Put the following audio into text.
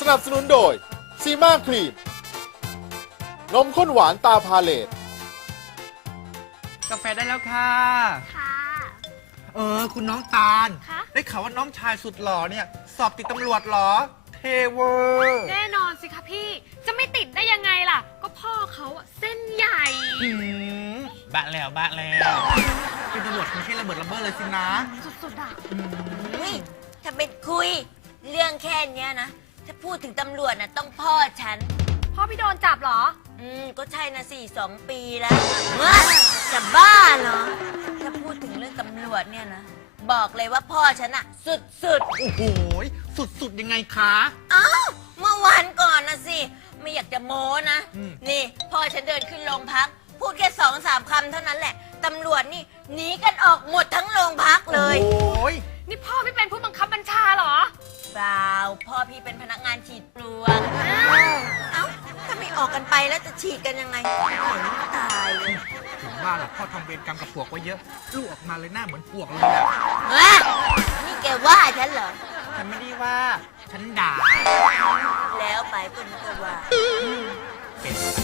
นับสนุนโดยซีมาครีมนมข้นหวานตาพาเลตกาแฟได้แล้วค่ะค่ะคุณน้องตาลคะได้ข่าวว่าน้องชายสุดหล่อเนี่ย สอบติดตำรวจเหรอ เทเวอร์แน่นอนสิคะพี่ จะไม่ติดได้ยังไงล่ะ ก็พ่อเขาอะเส้นใหญ่บะแล้วเป็นตำรวจคงใช้ระเบิดระเบ้อเลยสินะสุดๆอะอุ๊ยถ้าเป็นคุยเรื่องแค่เนี้ยนะ ถ้าพูดถึงตำรวจนะต้องพ่อฉันพ่อพี่โดนจับเหรอก็ใช่นะสิ2 ปีแล้วว้าจะบ้าเหรอ ถ้าพูดถึงเรื่องตำรวจเนี่ยนะ บอกเลยว่าพ่อฉันอะสุดโอ้โหสุดยังไงคะๆเอ้าเมื่อวานก่อนนะสิ ไม่อยากจะโม้นะอืมนี่พ่อฉันเดินขึ้นโรงพัก พูดแค่2-3 คำเท่านั้นแหละ ตำรวจนี่หนีกันออกหมดทั้งโรงพักเลยโอ้ยนี่พ่อพี่เป็นผู้บังคับบัญชาเหรอเปล่าพ่อพี่เป็นพนักงานฉีดปลวก เอ้าถ้าไม่ออกกันไปแล้วจะฉีดกันยังไงโอ้ยตายเลยถึงบ้านล่ะพ่อทำเวรกรรมกับปวกไว้เยอะ ลูกออกมาเลยหน้าเหมือนปวกเลยอะเฮ้ยนี่แกว่าฉันเหรอฉันไม่ได้ว่า ฉันด่าแล้วไปก็นึกว่าเป็น